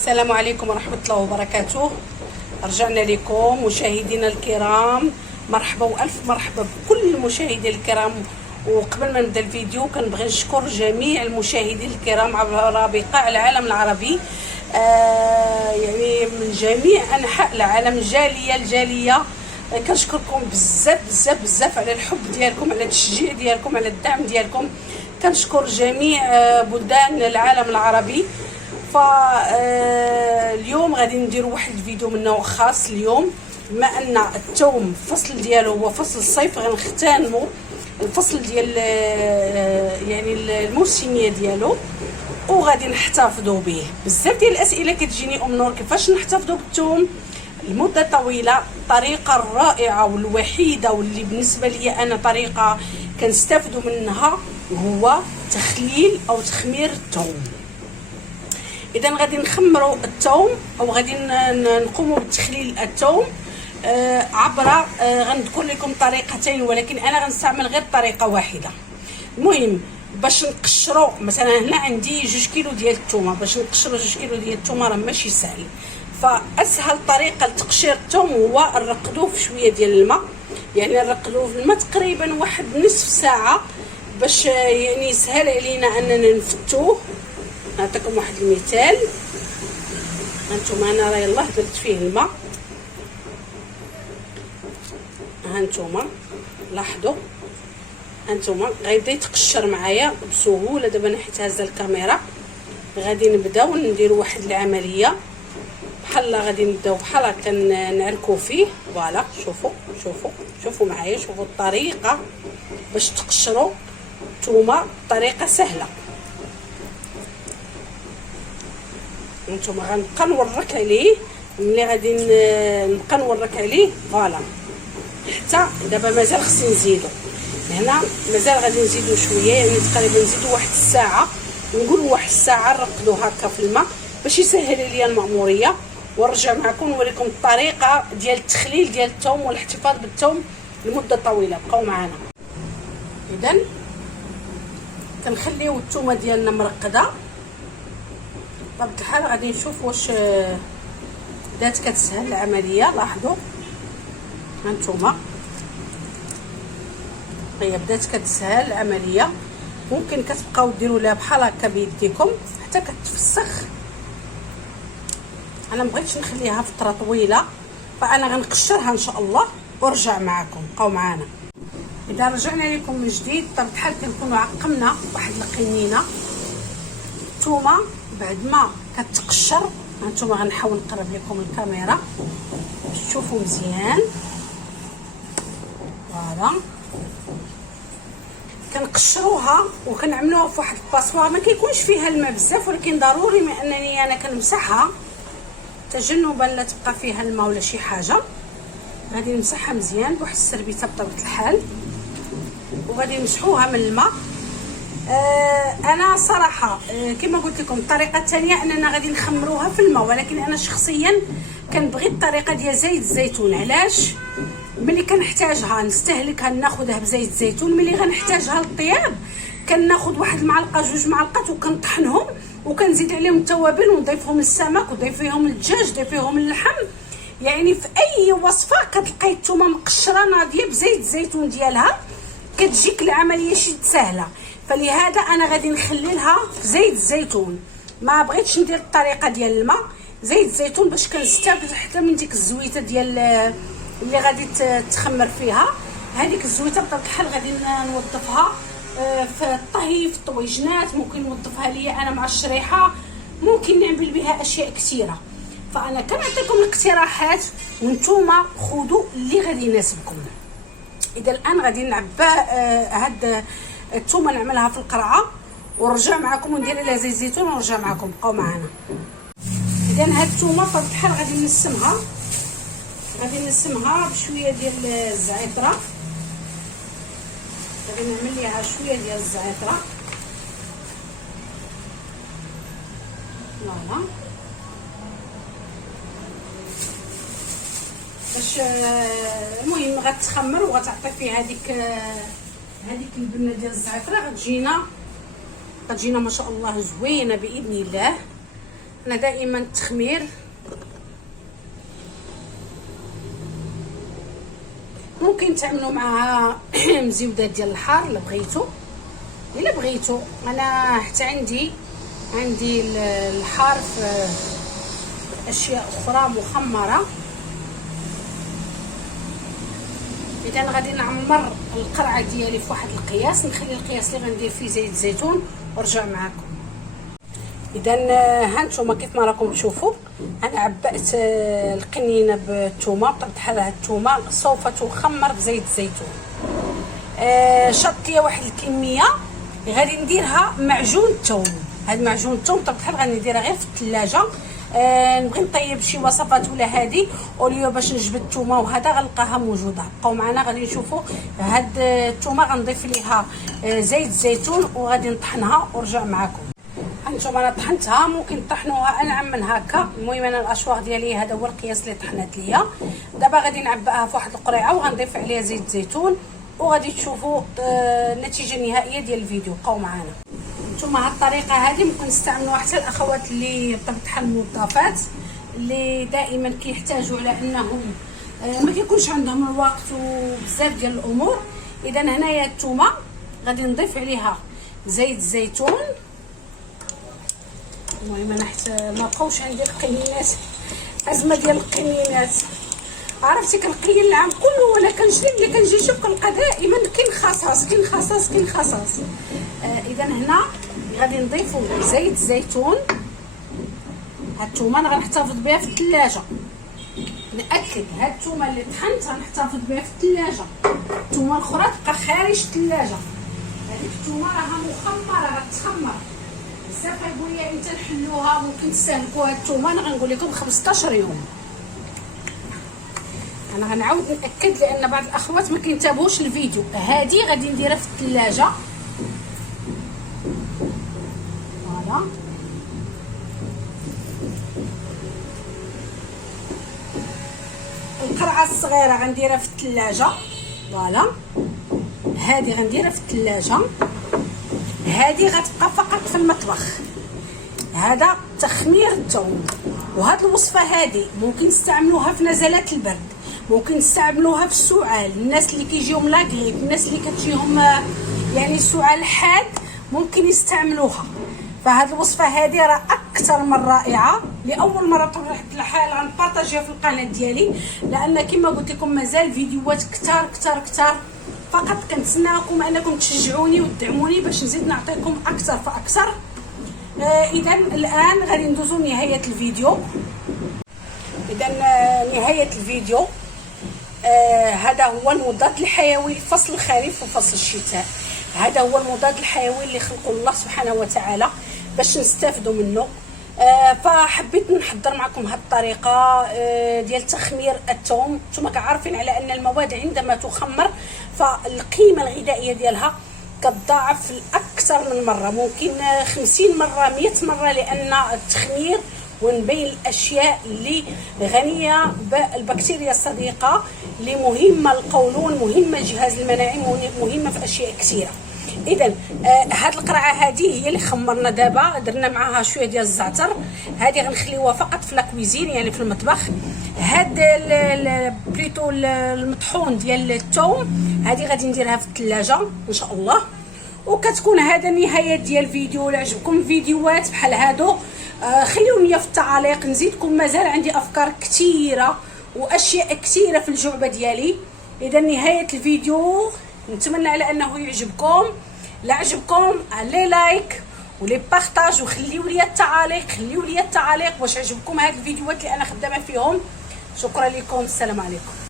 السلام عليكم ورحمة الله وبركاته. رجعنا لكم مشاهدينا الكرام، مرحبا والف مرحبا بكل المشاهدين الكرام. وقبل ما نبدا الفيديو كنبغي نشكر جميع المشاهدين الكرام عبر بقاع العالم العربي، يعني من جميع انحاء العالم، الجاليه. كنشكركم بزاف على الحب ديالكم، على التشجيع ديالكم، على الدعم ديالكم. كنشكر جميع بلدان العالم العربي. فاليوم غادي نديروا واحد الفيديو من نوع خاص. اليوم بما ان الثوم الفصل ديالو هو فصل الصيف، غنختانوا الفصل ديال يعني الموسميه ديالو، وغادي نحتفظوا به. بزاف ديال الاسئله كتجيني نور كيفاش نحتفظوا بالثوم لمده طويله. الطريقه الرائعه والوحيده واللي بالنسبه لي انا طريقه كنستافدوا منها هو تخليل او تخمير الثوم. اذا غادي نخمروا الثوم او غادي نقوموا بتخليل الثوم عبر غنذكر لكم طريقتين، ولكن انا غنستعمل غير طريقه واحده. المهم باش نقشروا مثلا هنا عندي 2 كيلو ديال الثومه، باش نقشروا 2 كيلو ديال الثومه راه ماشي سهل. فاسهل طريقه لتقشير الثوم هو نرقدوه في شويه ديال الماء، يعني نرقدوه في الماء تقريبا واحد نصف ساعه باش يعني يسهل علينا اننا نفتوه. نعطيكم واحد المثال. هانتوما انا راه يلاه درت فيه الماء، هانتوما لاحظوا، هانتوما غيبدا يتقشر معايا بسهوله. دابا انا حيت هازه الكاميرا غادي نبداو نديروا واحد العمليه بحال غادي نبداو بحال هكا نعركوا فيه. فوالا شوفوا معايا، شوفوا الطريقه باش تقشروا الثومه بطريقه سهله. نتوما غنبقى نورك عليه، ملي غادي نبقى نورك عليه فوالا حتى دابا مازال خصني نزيدو. هنا مازال غادي نزيدو شويه، يعني تقريبا نزيدو واحد الساعه، نقول واحد الساعه نرقدو هكا في الماء باش يسهل ليا المأموريه. ونرجع معكم نوريكم الطريقه ديال التخليل ديال الثوم والاحتفاظ بالثوم لمده طويله. بقاو معنا. اذا كنخليو الثومه ديالنا مرقده بطبيعه الحال. غادي نشوف واش بدات كتسهل العمليه. لاحظوا هانتوما هي بدات كتسهل العمليه. ممكن كتبقاو ديروا لها بحال هكا بيديكم حتى كتفسخ. انا مبغيتش نخليها فتره طويله، فانا غنقشرها ان شاء الله ورجع معكم. بقاو معنا. اذا رجعنا لكم من جديد بطبيعه الحال كنكونوا عقمنا واحد القنينه الثومه بعد ما كتقشر. هانتوما غنحاول نقرب لكم الكاميرا باش تشوفوا مزيان. فوالا كنقشروها وكنعملوها في واحد الباسوار ما كيكونش فيها الماء بزاف، ولكن ضروري من انني انا كنمسحها تجنبا لا تبقى فيها الماء ولا شي حاجه. غادي نمسحها مزيان بواحد السربيته بطبيعه الحال، وغادي نمسحوها من الماء. انا صراحه كما قلت لكم الطريقه الثانيه اننا غادي نخمروها في الماء، ولكن انا شخصيا كنبغي الطريقه ديال زيت الزيتون. علاش؟ ملي كنحتاجها نستهلكها ناخذها بزيت الزيتون، ملي غنحتاجها للطياب كناخذ واحد المعلقه 2 معالق وكنطحنهم وكنزيد عليهم التوابل ونضيفهم للسمك وضيف فيهم الدجاج ضيف فيهم اللحم. يعني في اي وصفه كتلقاي الثومه مقشره ناضيه بزيت الزيتون ديالها كتجيك العمليه شي سهله. فلهذا انا غادي نخللها في زيت الزيتون. ما بغيتش ندير الطريقه ديال الماء، زيت الزيتون باش كنستافد حتى من ديك الزويته ديال اللي غادي تخمر فيها. هذيك الزويته بطبيعه الحال غادي نوظفها في الطهي، في الطويجنات، ممكن نوظفها ليا انا مع الشريحه، ممكن نعمل بها اشياء كثيره. فانا كنعطيكم الاقتراحات وانتوما خذوا اللي غادي يناسبكم. اذا الان غادي نعبى هاد الثومه نعملها في القرعه ونرجع معكم وندير لها زيت الزيتون ونرجع معكم. بقاو معنا. اذا هاد الثومه بطبيعه الحال غادي نسمها بشويه ديال الزعتره. غادي نعمل ليها شويه ديال الزعتره. فوالا باش المهم غتخمر وغتعطي فيها هذيك البنه ديال الزعتره. غتجينا ما شاء الله زوينه باذن الله. انا دائما التخمير ممكن تعملوا معها مزيودات ديال الحار الا بغيتو. انا حتى عندي الحار في اشياء اخرى مخمره. اذا غادي نعمر القرعه ديالي في واحد القياس، نخلي القياس اللي غندير فيه زيت الزيتون ونرجع معكم. اذا ها نتوما كيف ما راكم تشوفوا انا عبأت القنينه بالثومه بطبيعه هذا الثومه سوف تخمر بزيت الزيتون. شرط ليا واحد الكميه غادي نديرها معجون الثوم. هذا معجون الثوم بطبيعه غادي نديرها غير في الثلاجه. نبغي نطيب شي وصفات ولا هذه اوليو باش نجبد الثومه وهذا غنلقاها موجوده. بقاو معنا غادي نشوفوا هاد الثومه غنضيف ليها زيت الزيتون وغادي نطحنها ونرجع معكم. هانتوما انا طحنتها، ممكن طحنوها انعم من هكا. المهم انا الاشواط ديالي هذا هو القياس اللي طحنت ليا. دابا غادي نعبئها في واحد القريعه وغنضيف عليها زيت الزيتون وغادي تشوفوا النتيجه النهائيه ديال الفيديو. بقاو معنا. نتوما هاد الطريقه هذه ممكن نستعملوها حتى الاخوات اللي بطبيعه الموظفات اللي دائما كيحتاجوا على انهم ما كيكونش عندهم الوقت وبزاف ديال الامور. اذا هنايا الثومه غادي نضيف عليها زيت الزيتون. المهم انا حتى ما بقاوش عندي القنينات، ازمه ديال القنينات. عرفتي كنقين العام كله وانا كنجي نشوف كنلقى دائما كاين خصاص. اذا هنا غادي نضيفوا زيت الزيتون. هاد الثومه انا غنحتفظ بها في الثلاجه. ناكد هاد الثومه اللي طحنت غنحتفظ بها في الثلاجه. الثومه الاخرى تبقى خارج الثلاجه. هذيك الثومه راها مخمره غتخمر. بزاف كيقول لي امتى نحلوها، ممكن تستهلكوا هاد الثومه. انا غنقول لكم 15 يوم. انا غنعاود ناكد لان بعض الاخوات ما كينتبهوش الفيديو. هذه غادي نديرها في الثلاجه. فوالا القرعه الصغيره غنديرها في الثلاجه. فوالا هذه غنديرها في الثلاجه. هذه غتبقى فقط في المطبخ. هذا تخمير الثوم. وهاد الوصفه هذه ممكن تستعملوها في نزلات البرد، ممكن تستعملوها في السعال. الناس اللي كيجيهم لاكريب، الناس اللي كتجيهم يعني السعال حاد ممكن يستعملوها. فهاد الوصفه هذه راه اكثر من رائعه. لاول مره بطبيعه الحال غنبارطاجيها في القناه ديالي لان كما قلت لكم مازال فيديوهات كثار. فقط كنتسناكم انكم تشجعوني وتدعموني باش نزيد نعطيكم اكثر فاكثر. اذا الان غادي ندوزو لنهايه الفيديو. اذا نهايه الفيديو هذا هو المضاد الحيوي لفصل الخريف وفصل الشتاء. هذا هو المضاد الحيوي اللي خلقه الله سبحانه وتعالى باش نستافدوا منه. فحبيت نحضر معكم هذه الطريقه ديال تخمير الثوم. نتوما كعارفين على ان المواد عندما تخمر فالقيمه الغذائيه ديالها كتضاعف اكثر من مره، ممكن 50 مره 100 مره، لان التخمير ونبين الاشياء اللي غنيه بالبكتيريا الصديقه اللي مهمه للقولون، مهمه للجهاز المناعي، مهمه في اشياء كثيره. اذا هاد القرعه هذه هي اللي خمرنا. دابا درنا معاها شويه ديال الزعتر. هذه غنخليوها فقط في لاكويزين يعني في المطبخ. هاد بليتو المطحون ديال الثوم هذه غادي نديرها في الثلاجه ان شاء الله. وكتكون هذا نهايه ديال الفيديو. الا عجبكم فيديوهات بحال هادو خليوني في التعاليق نزيدكم. مازال عندي افكار كثيره واشياء كثيره في الجعبه ديالي. اذا نهايه الفيديو نتمنى على انه يعجبكم. لا عجبكم علي لايك ولي بارطاج وخليوا لي التعاليق واش عجبكم هاد الفيديوهات اللي انا خدامه فيهم. شكرا لكم. السلام عليكم.